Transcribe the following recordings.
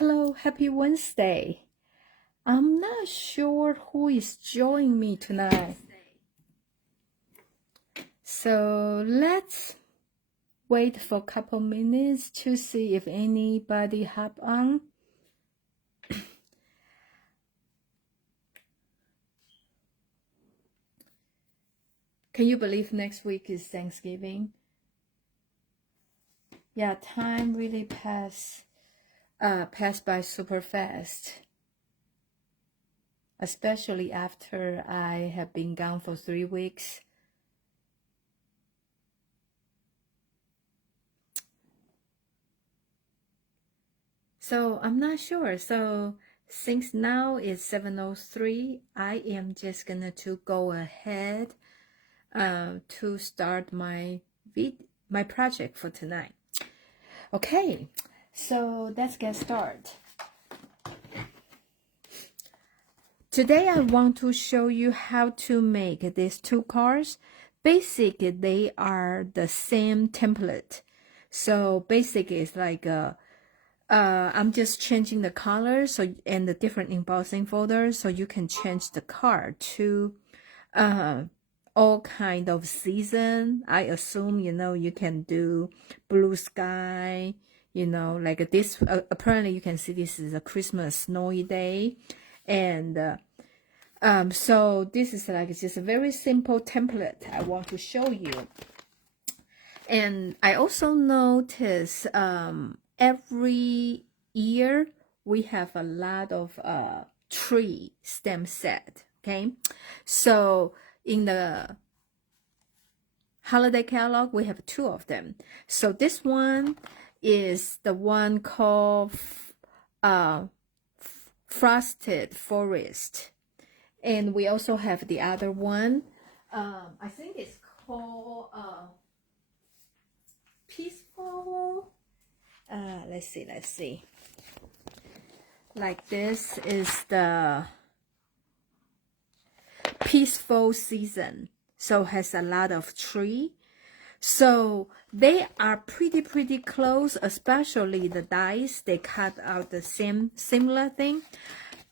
Hello, happy Wednesday. I'm not sure who is joining me tonight. So let's wait for a couple minutes to see if anybody hop on. Can you believe next week is Thanksgiving? Yeah, time really passed by super fast. Especially after I have been gone for 3 weeks. So I'm not sure. So since now it's 7:03, I am just gonna to go ahead to start my project for tonight. Okay, so let's get started. Today I want to show you how to make these two cards. Basically, they are the same template. So basically, it's like I'm just changing the color and the different embossing folders, so you can change the card to all kind of season. I assume you can do blue sky, like this. Apparently you can see this is a Christmas snowy day, and so this is like just a very simple template I want to show you. And I also notice every year we have a lot of tree stamp set. Okay, so in the holiday catalog we have 2 of them. So this one is the one called Frosted Forest, and we also have the other one. I think it's called Peaceful. Let's see. Like this is the Peaceful Season. So has a lot of tree. So they are pretty close, especially the dies. They cut out the similar thing.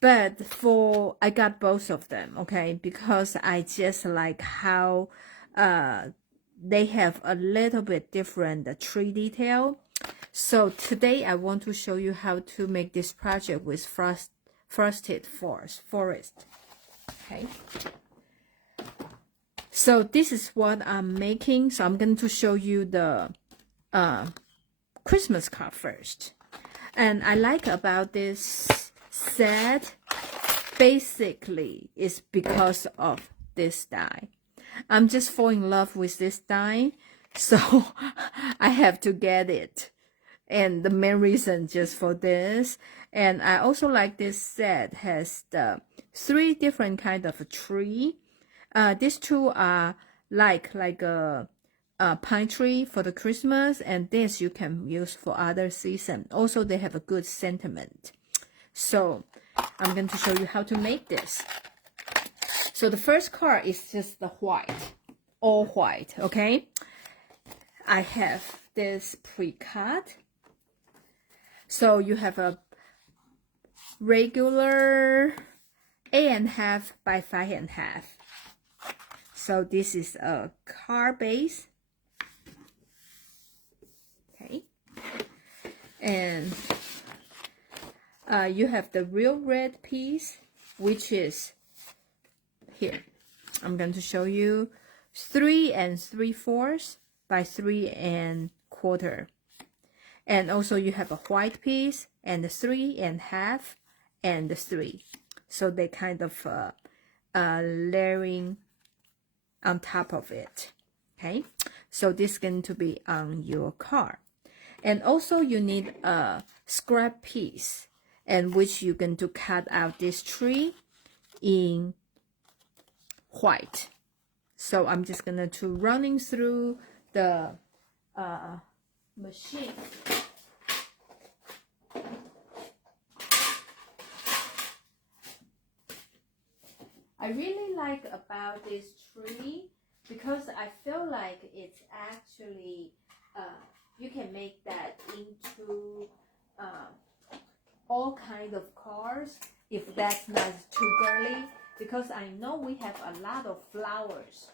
But I got both of them, okay, because I just like how they have a little bit different tree detail. So today I want to show you how to make this project with Frosted Forest. Okay. So this is what I'm making. So I'm going to show you the Christmas card first. And I like about this set basically is because of this die. I'm just falling in love with this die, so I have to get it. And the main reason just for this. And I also like this set has the 3 different kind of a tree. These 2 are like a pine tree for the Christmas, and this you can use for other season. Also, they have a good sentiment. So I'm going to show you how to make this. So the first card is just the white, all white, okay? I have this pre-cut. So you have a regular 8.5 by 5.5. So this is a card base. Okay. And you have the real red piece, which is here. I'm going to show you 3 3/4 by 3 1/4. And also you have a white piece and 3.5 and 3. So they kind of layering on top of it. Okay. So this is going to be on your card. And also you need a scrap piece, and which you're going to cut out this tree in white. So I'm just going to running through the machine. I really like about this tree because I feel like it's actually you can make that into all kind of colors if that's not too girly, because I know we have a lot of flowers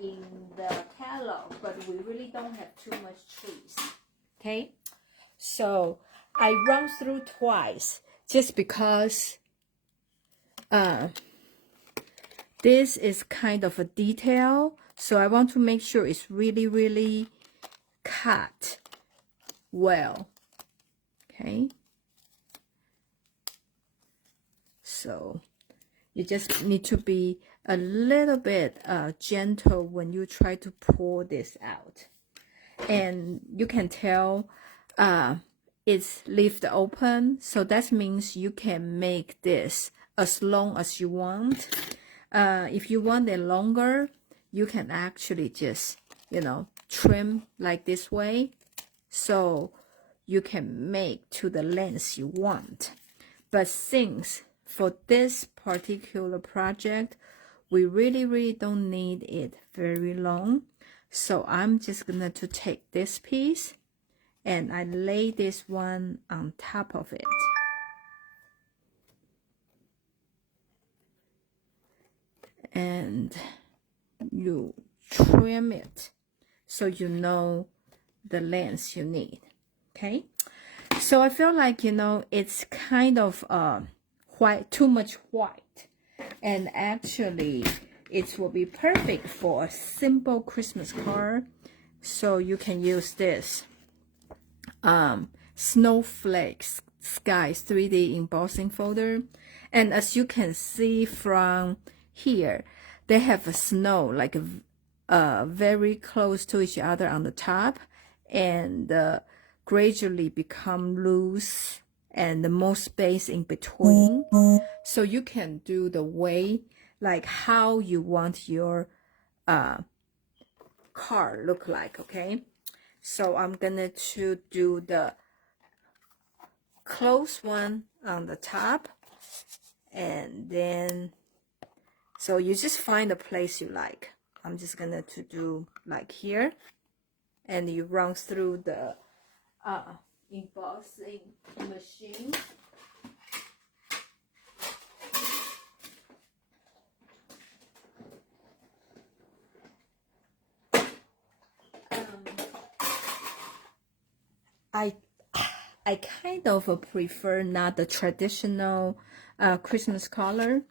in the catalog, but we really don't have too much trees. Okay, so I run through twice just because this is kind of a detail, so I want to make sure it's really cut well. Okay, so you just need to be a little bit gentle when you try to pull this out. And you can tell it's left open, so that means you can make this as long as you want. If you want it longer, you can actually just, you know, trim like this way, so you can make to the length you want. But since for this particular project, we really don't need it very long, so I'm just gonna to take this piece and I lay this one on top of it. And you trim it so you know the length you need. Okay, so I feel like, you know, it's kind of white, too much white, and actually it will be perfect for a simple Christmas card. So you can use this snowflakes skies 3D embossing folder, and as you can see from here, they have a snow like very close to each other on the top, and gradually become loose and more space in between, so you can do the way like how you want your card look like. Okay, so I'm gonna to do the close one on the top, and then so you just find the place you like. I'm just gonna to do like here, and you run through the embossing machine. I kind of prefer not the traditional Christmas color,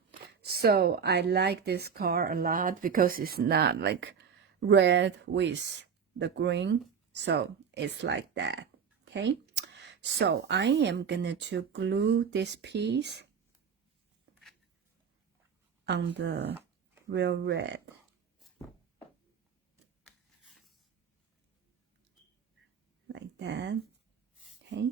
so I like this card a lot because it's not like red with the green, so it's like that. Okay, so I am gonna to glue this piece on the real red. Like that. Okay,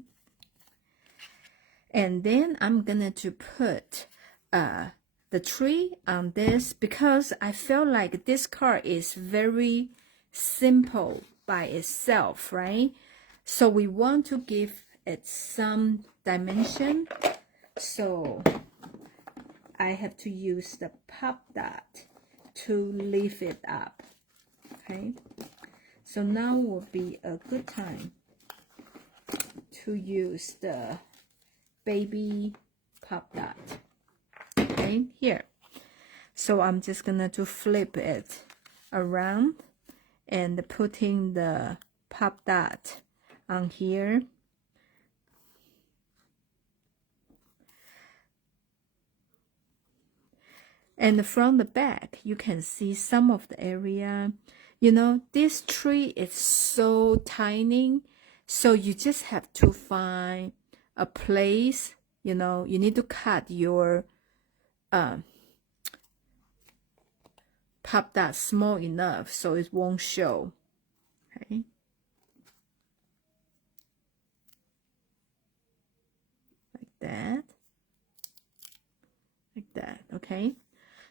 and then I'm gonna to put the tree on this because I feel like this card is very simple by itself, right? So we want to give it some dimension, so I have to use the pop dot to lift it up. Okay, so now will be a good time to use the baby pop dot. Okay, here. So I'm just gonna to flip it around and putting the pop dot on here. And from the back, you can see some of the area. You know, this tree is so tiny, so you just have to find a place. You know, you need to cut your pop dot small enough so it won't show. Okay, like that, like that. Okay,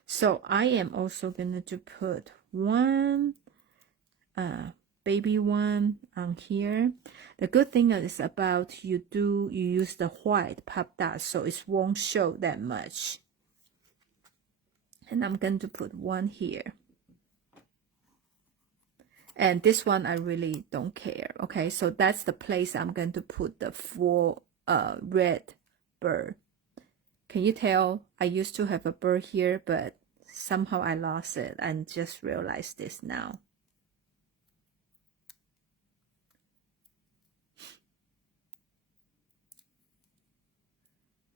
so I am also going to put one baby one on here. The good thing is about you use the white pop dot, so it won't show that much. And I'm going to put one here, and this one I really don't care. Okay, so that's the place I'm going to put the full red bird. Can you tell? I used to have a bird here, but somehow I lost it and just realized this now.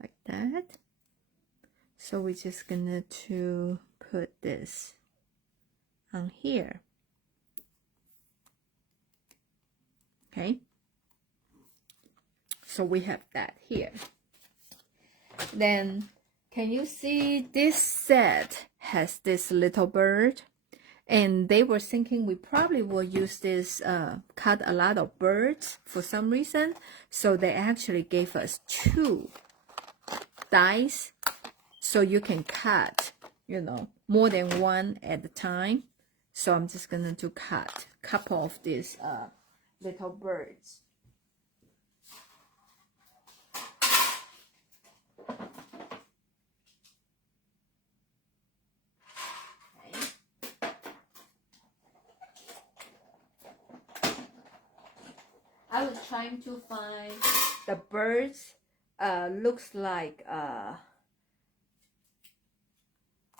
Like that. So we're just gonna to put this on here. Okay. So we have that here. Then, can you see this set has this little bird? And they were thinking we probably will use this, cut a lot of birds for some reason. So they actually gave us 2 dies. So you can cut, you know, more than one at a time. So I'm just going to cut a couple of these little birds. I was trying to find the birds looks like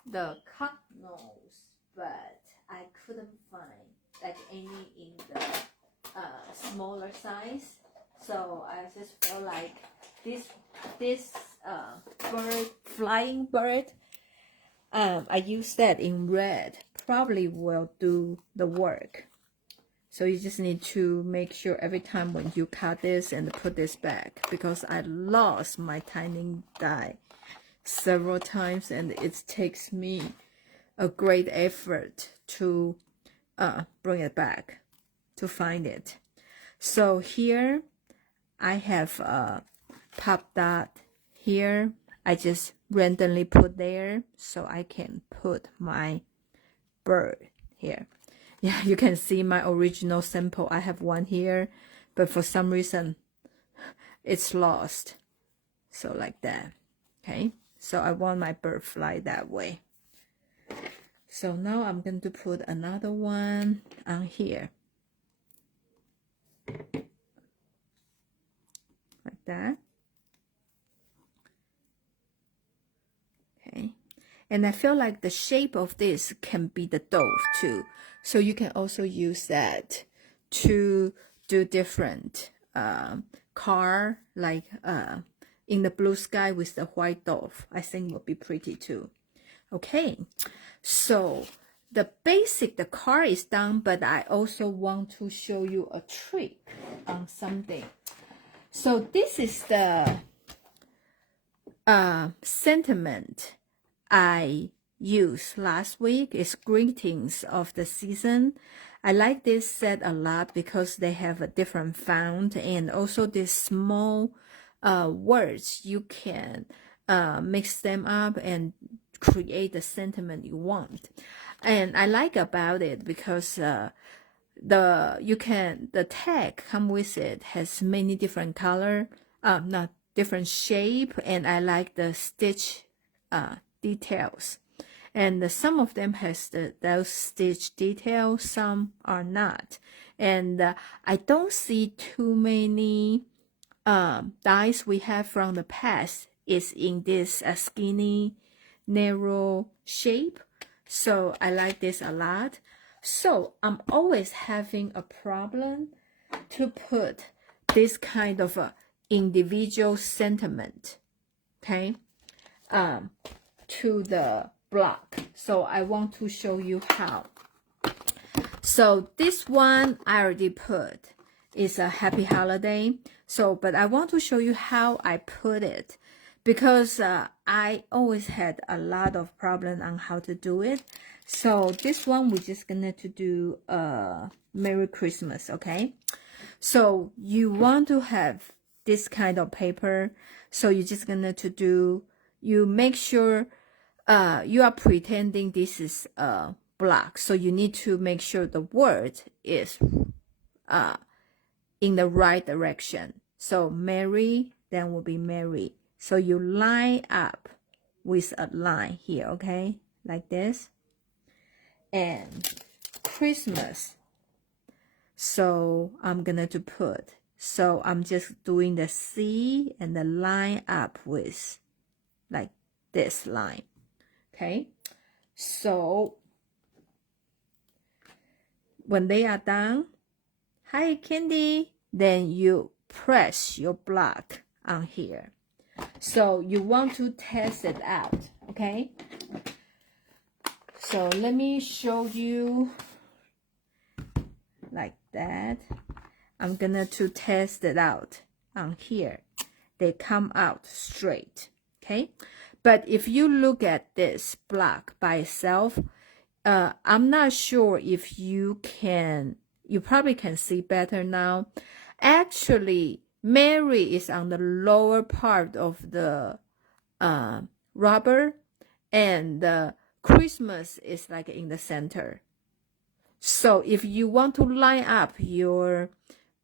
the cock nose, but I couldn't find like any in the smaller size. So I just feel like this bird, flying bird, I use that in red, probably will do the work. So you just need to make sure every time when you cut this and put this back, because I lost my tiny die several times and it takes me a great effort to bring it back, to find it. So here I have a pop dot here. I just randomly put there so I can put my bird here. Yeah, you can see my original sample. I have one here, but for some reason it's lost. So like that. Okay, so I want my bird fly that way. So now I'm going to put another one on here. Like that. Okay. And I feel like the shape of this can be the dove too. So you can also use that to do different car, like in the blue sky with the white dove. I think would be pretty too. Okay, so the car is done, but I also want to show you a trick on something. So this is the sentiment I used last week. Is greetings of the season. I like this set a lot because they have a different font and also these small words. You can mix them up and create the sentiment you want. And I like about it because the tag come with it has many different color, not different shape, and I like the stitch details. And some of them has those stitch details, some are not. And I don't see too many dies we have from the past is in this skinny, narrow shape. So I like this a lot. So I'm always having a problem to put this kind of a individual sentiment, okay, to the block. So I want to show you how. So this one I already put is a happy holiday. So, but I want to show you how I put it, because I always had a lot of problem on how to do it. So this one we're just gonna to do Merry Christmas, okay? So you want to have this kind of paper. So you're just gonna to do, you make sure you are pretending this is a block. So you need to make sure the word is in the right direction. So Merry, then will be Merry. So you line up with a line here, okay? Like this. And Christmas. So I'm gonna to put So I'm just doing the C and the line up with like this line. Okay, so when they are done, hi Candy, then you press your block on here. So you want to test it out, okay? So let me show you like that. I'm gonna to test it out on here. They come out straight, okay? But if you look at this block by itself, I'm not sure if you probably can see better now. Actually, Mary is on the lower part of the rubber, and Christmas is like in the center. So if you want to line up your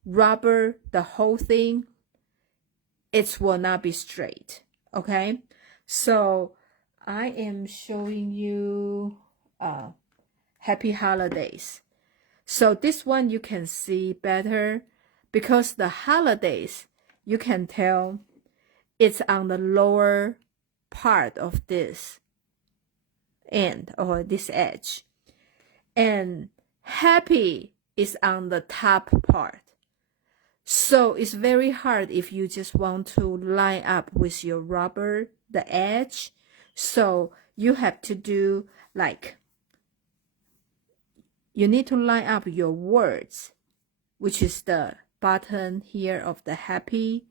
rubber, the whole thing, it will not be straight, okay? So I am showing you Happy Holidays. So this one you can see better because the holidays, you can tell it's on the lower part of this end or this edge. And happy is on the top part. So it's very hard if you just want to line up with your rubber, the edge. So you have to do like, you need to line up your words, which is the button here of the happy,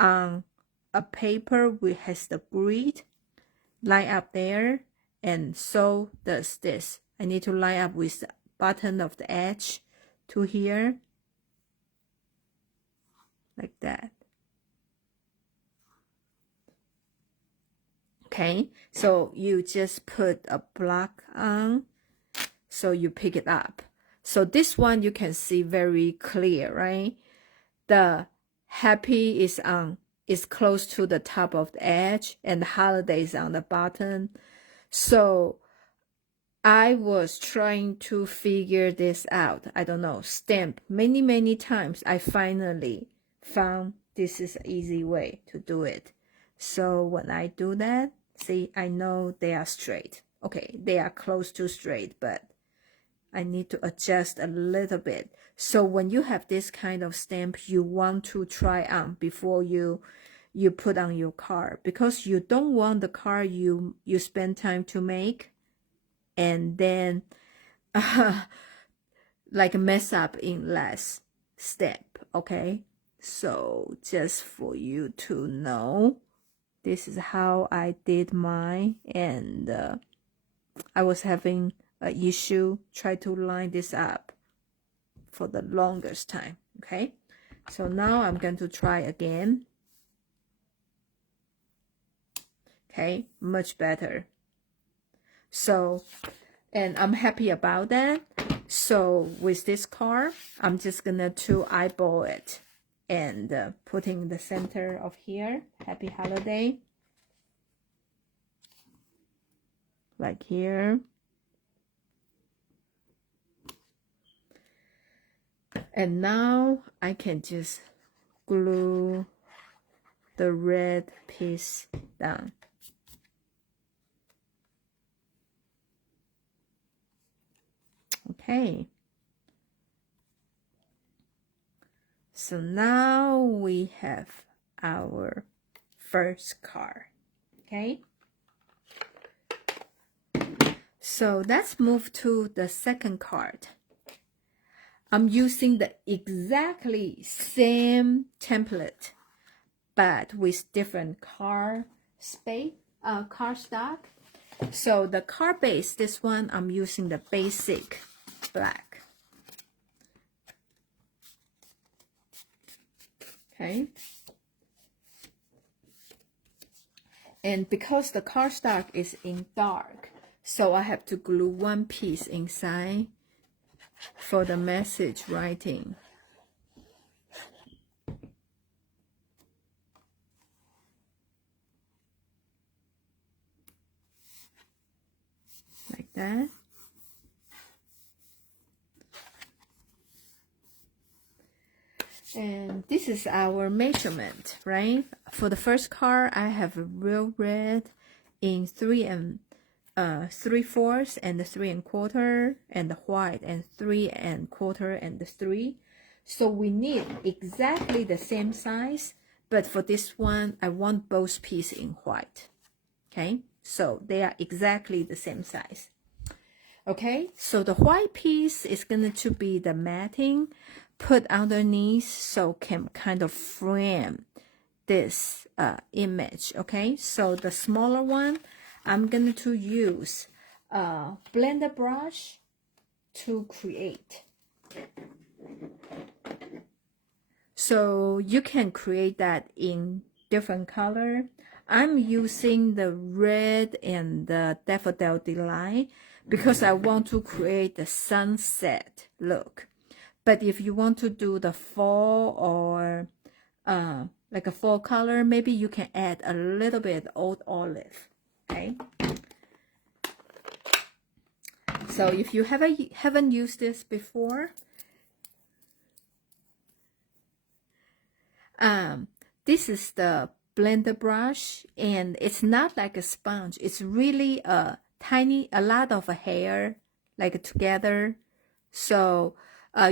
on a paper which has the grid, line up there, and so does this. I need to line up with the button of the edge to here, like that. Okay, so you just put a block on, so you pick it up. So this one you can see very clear, right? The happy is close to the top of the edge, and the holiday is on the bottom. So I was trying to figure this out. I don't know, stamp many times. I finally found this is an easy way to do it. So when I do that, see, I know they are straight. Okay, they are close to straight, but I need to adjust a little bit. So when you have this kind of stamp, you want to try on before you put on your card, because you don't want the card you spend time to make and then like mess up in last step, okay? So just for you to know, this is how I did mine, and I was having an issue try to line this up for the longest time, okay? So now I'm going to try again. Okay, much better. So, and I'm happy about that. So with this card, I'm just gonna to eyeball it and put in the center of here, Happy Holiday, like here. And now I can just glue the red piece down. Okay. So now we have our first card. Okay. So let's move to the second card. I'm using the exactly same template, but with different card stock. So the card base, this one, I'm using the basic black. Okay. And because the card stock is in dark, so I have to glue one piece inside for the message writing. Like that. And this is our measurement, right? For the first card, I have a real red in 3 3/4 and 3 1/4, and the white and 3 1/4 and 3. So we need exactly the same size, but for this one, I want both pieces in white. Okay, so they are exactly the same size. Okay, so the white piece is going to be the matting put underneath, so can kind of frame this image. Okay, so the smaller one, I'm going to use a blender brush to create. So you can create that in different color. I'm using the red and the Daffodil Delight because I want to create the sunset look. But if you want to do the fall or like a fall color, maybe you can add a little bit old olive. Okay. So if you haven't used this before, this is the blender brush, and it's not like a sponge. It's really a lot of hair like together. So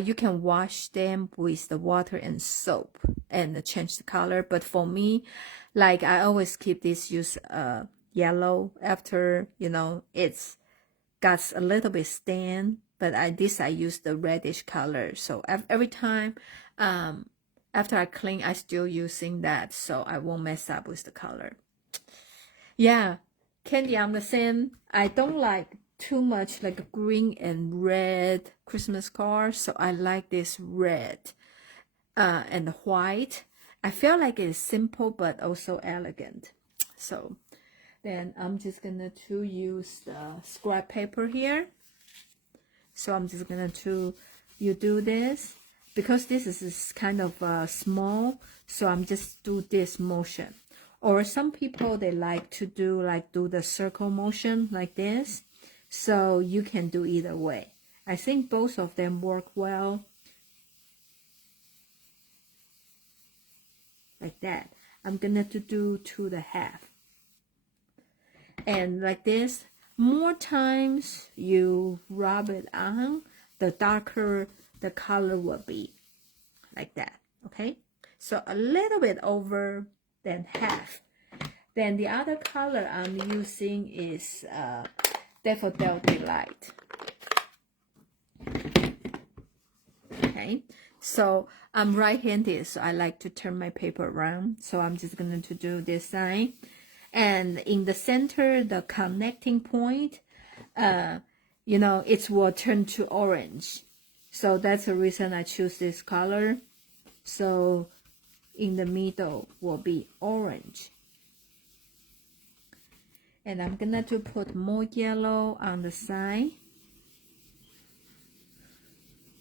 you can wash them with the water and soap and change the color. But for me, like I always keep this use yellow after, you know, it's got a little bit stain. But I use the reddish color. So every time after I clean, I still using that, so I won't mess up with the color. Yeah, Candy, I'm the same. I don't like too much like green and red Christmas cards, so I like this red and white. I feel like it's simple but also elegant. So then I'm just gonna to use the scrap paper here. So I'm just gonna you do this. Because this is kind of small, so I'm just do this motion. Or some people, they like to do the circle motion like this. So you can do either way. I think both of them work well. Like that. I'm gonna do to the half. And like this, more times you rub it on, the darker the color will be. Like that. Okay, so a little bit over than half. Then the other color I'm using is Daffodil Delight. Okay, so I'm right-handed, so I like to turn my paper around. So I'm just going to do this side, and in the center, the connecting point, you know, it will turn to orange. So that's the reason I choose this color. So in the middle will be orange. And I'm gonna to put more yellow on the side.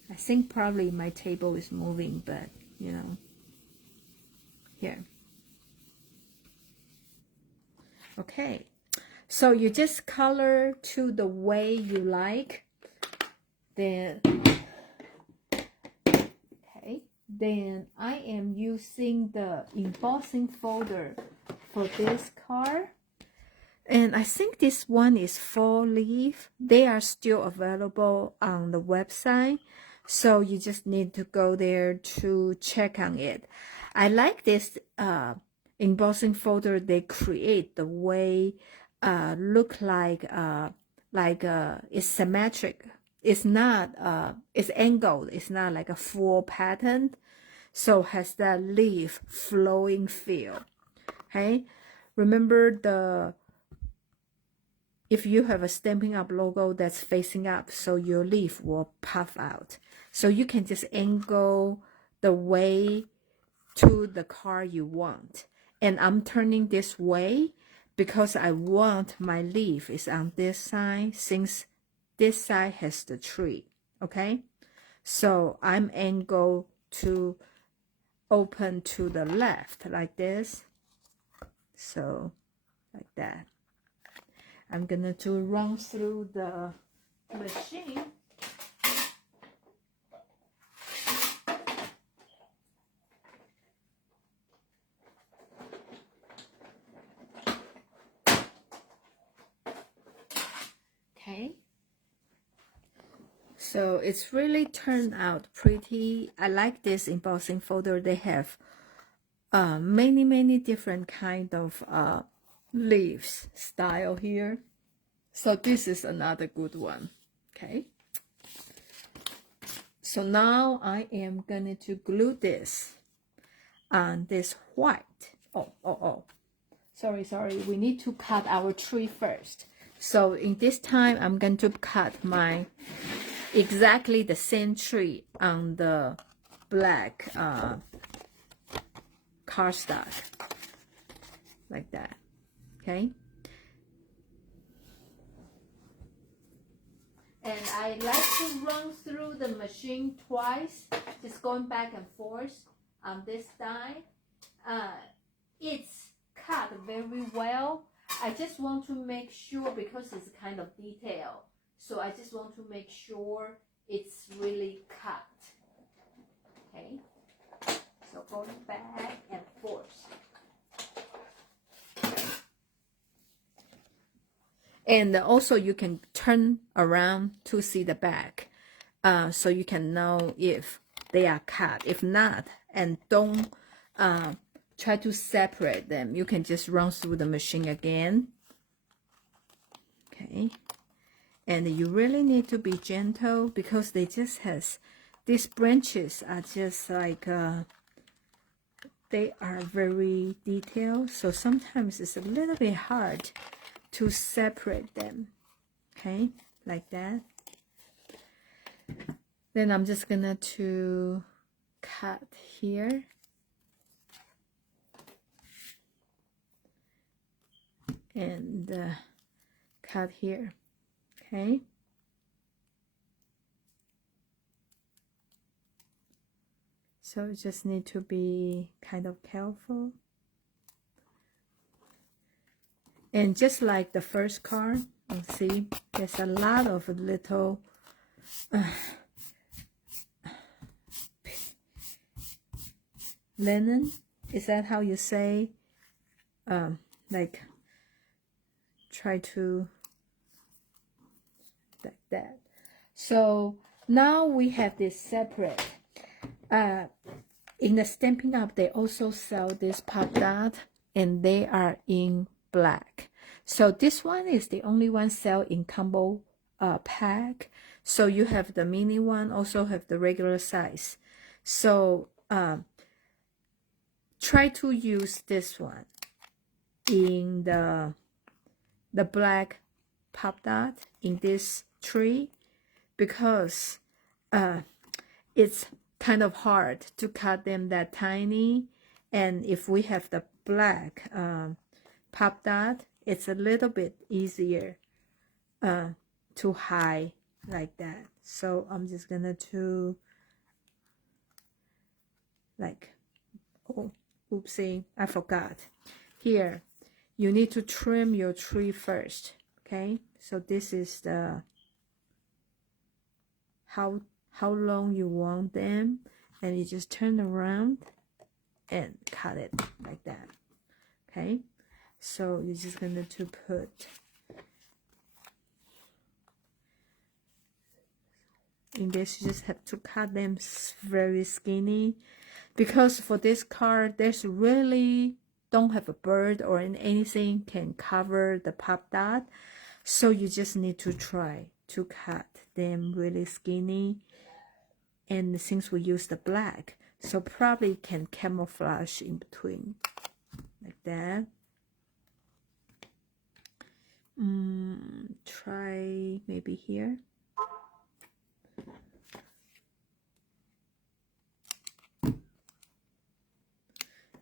I think probably my table is moving, but you know, here. Okay, so you just color to the way you like. Then I am using the embossing folder for this card. And I think this one is 4 leaf. They are still available on the website. So you just need to go there to check on it. I like this embossing folder. They create the way look like it's symmetric. It's not it's angled. It's not like a full pattern. So has that leaf flowing feel. Okay, remember if you have a Stampin' Up logo that's facing up, so your leaf will puff out. So you can just angle the way to the card you want. And I'm turning this way because I want my leaf is on this side, since this side has the tree. Okay, so I'm angled to open to the left like this. So like that. I'm gonna run through the machine. So it's really turned out pretty. I like this embossing folder. They have many different kind of leaves style here. So this is another good one. Okay. So now I am going to glue this on this white. Oh. Sorry. We need to cut our tree first. So in this time, I'm going to cut my exactly the same tree on the black cardstock, like that. Okay. And I like to run through the machine twice, just going back and forth on this die. It's cut very well. I just want to make sure, because it's kind of detail, so I just want to make sure it's really cut. Okay, so going back and forth. And also you can turn around to see the back, so you can know if they are cut. If not, and don't try to separate them, you can just run through the machine again. Okay, and you really need to be gentle, because they just has, these branches are just like they are very detailed, so sometimes it's a little bit hard to separate them. Okay, like that. Then I'm just gonna to cut here. And cut here. Okay. So you just need to be kind of careful. And just like the first card, you see there's a lot of little linen. Is that how you say? Like try to like that. So now we have this separate. In the Stampin' Up, they also sell this pop dot, and they are in black. So this one is the only one sell in combo pack. So you have the mini one, also have the regular size. So try to use this one in the black pop dot in this tree, because it's kind of hard to cut them that tiny. And if we have the black pop dot, it's a little bit easier to hide like that. So I'm just gonna to like, oh, oopsie, I forgot. Here, you need to trim your tree first. Okay, so this is the how long you want them, and you just turn around and cut it like that. Okay, so you're just gonna to put in this, you just have to cut them very skinny, because for this card there's really don't have a bird or anything can cover the pop dot, so you just need to try to cut them really skinny. And since we use the black, so probably can camouflage in between like that. Try maybe here.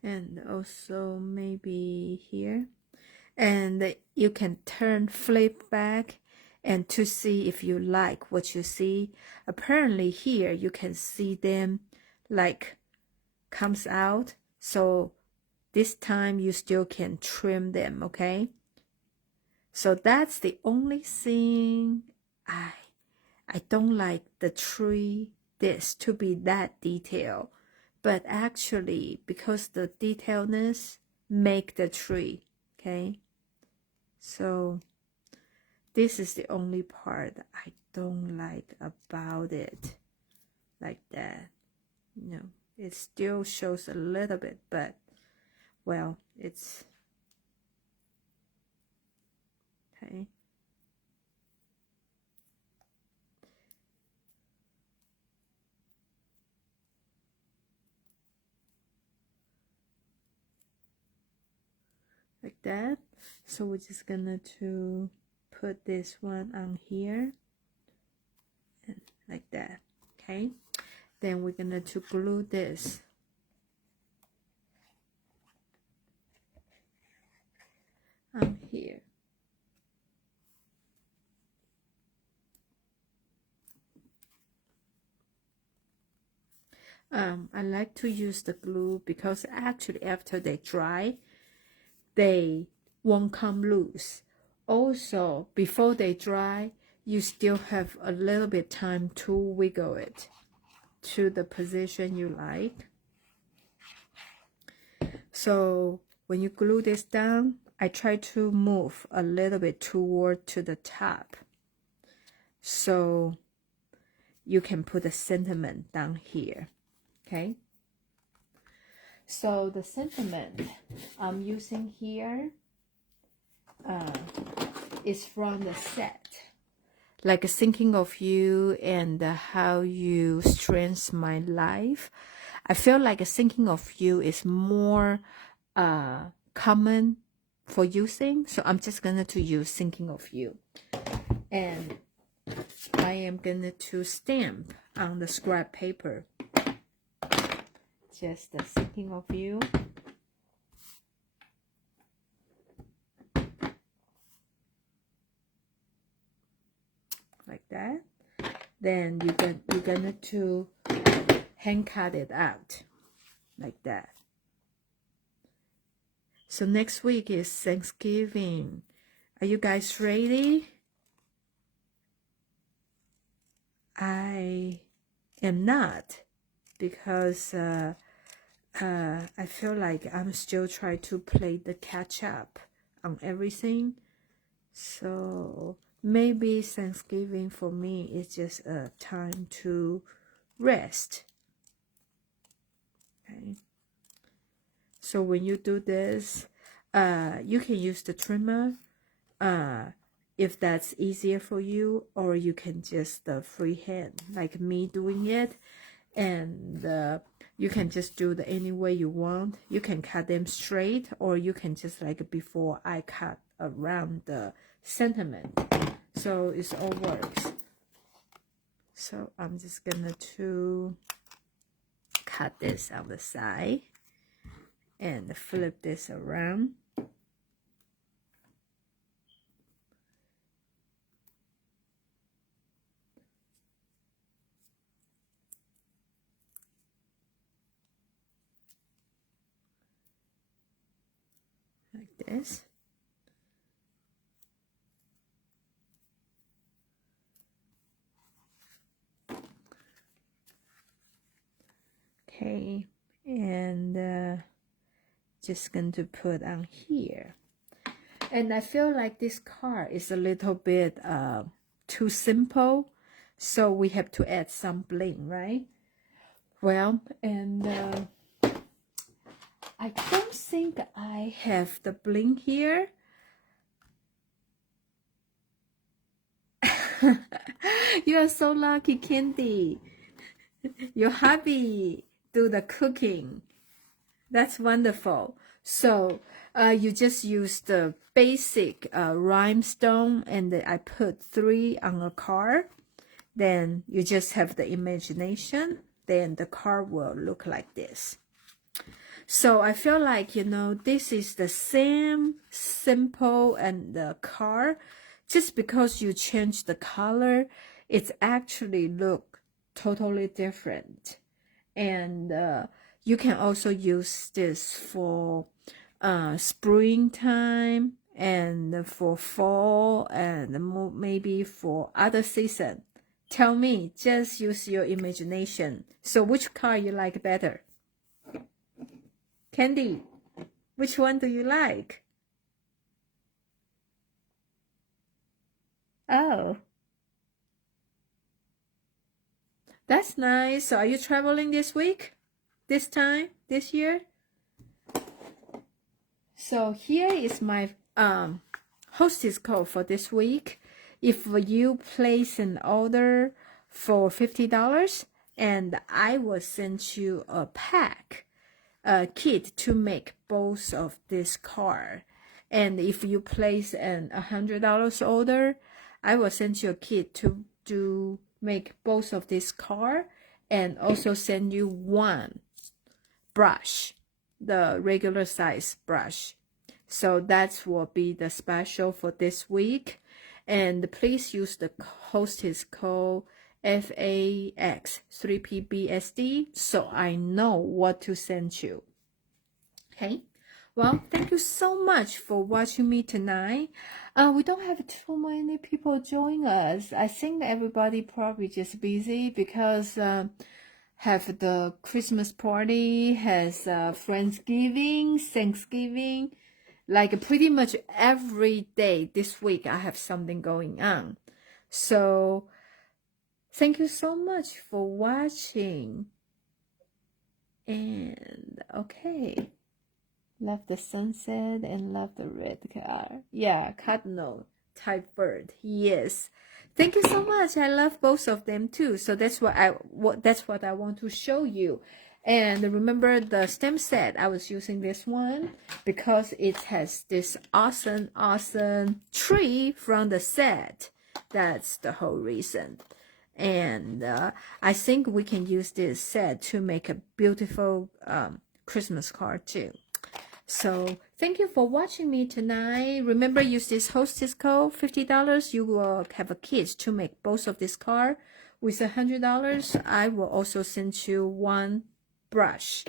And also maybe here. And you can flip back and to see if you like what you see. Apparently here you can see them like comes out, so this time you still can trim them. Okay, so that's the only thing I don't like the tree this to be that detailed, but actually because the detailedness make the tree. Okay, so this is the only part I don't like about it like that. You know, it still shows a little bit, but well, it's okay. Like that. So we're just gonna to put this one on here and like that. Okay, then we're gonna to glue this on here. I like to use the glue because actually after they dry, they won't come loose. Also, before they dry, you still have a little bit time to wiggle it to the position you like. So when you glue this down, I try to move a little bit toward to the top so you can put the sentiment down here. Okay, so the sentiment I'm using here is from the set, like thinking of you and how you strengthen my life. I feel like thinking of you is more common for using, so I'm just gonna to use thinking of you, and I am gonna to stamp on the scrap paper just the thinking of you. Like that. Then you're gonna to hand cut it out like that. So next week is Thanksgiving. Are you guys ready? I am not, because I feel like I'm still trying to play the catch up on everything. So maybe Thanksgiving for me is just a time to rest. Okay. So when you do this, you can use the trimmer if that's easier for you, or you can just freehand like me doing it, and you can just do the any way you want. You can cut them straight, or you can just like before I cut around the sentiment, so it all works. So I'm just gonna to cut this on the side and flip this around. Like this. Okay, and just going to put on here. And I feel like this card is a little bit too simple, so we have to add some bling, right? Well, and I don't think I have the bling here. You are so lucky, Candy. Your hubby do the cooking. That's wonderful. So you just use the basic rhinestone, and I put 3 on a card. Then you just have the imagination. Then the card will look like this. So I feel like, you know, this is the same simple and the card. Just because you change the color, it's actually look totally different. And you can also use this for springtime and for fall and maybe for other season. Tell me, just use your imagination. So which card you like better? Candy, which one do you like? Oh, That's nice. So are you traveling this week? This time? This year? So here is my hostess code for this week. If you place an order for $50, and I will send you a kit to make both of this card. And if you place an $100 order, I will send you a kit to make both of this card, and also send you one brush, the regular size brush. So that will be the special for this week. And please use the hostess code FAX3PBSD so I know what to send you. Okay. Well, thank you so much for watching me tonight. We don't have too many people join us. I think everybody probably just busy because have the Christmas party, has Friendsgiving, Thanksgiving. Like pretty much every day this week I have something going on. So thank you so much for watching. And okay. Love the sunset and love the red car. Yeah, cardinal type bird. Yes. Thank you so much. I love both of them too. So that's what I want to show you. And remember the stem set, I was using this one because it has this awesome tree from the set. That's the whole reason. And I think we can use this set to make a beautiful Christmas card too. So thank you for watching me tonight. Remember, use this hostess code, $50. You will have a kit to make both of this card. With $100, I will also send you one brush.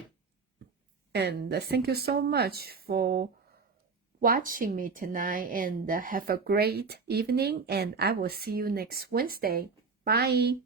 And thank you so much for watching me tonight, and have a great evening, and I will see you next Wednesday. Bye.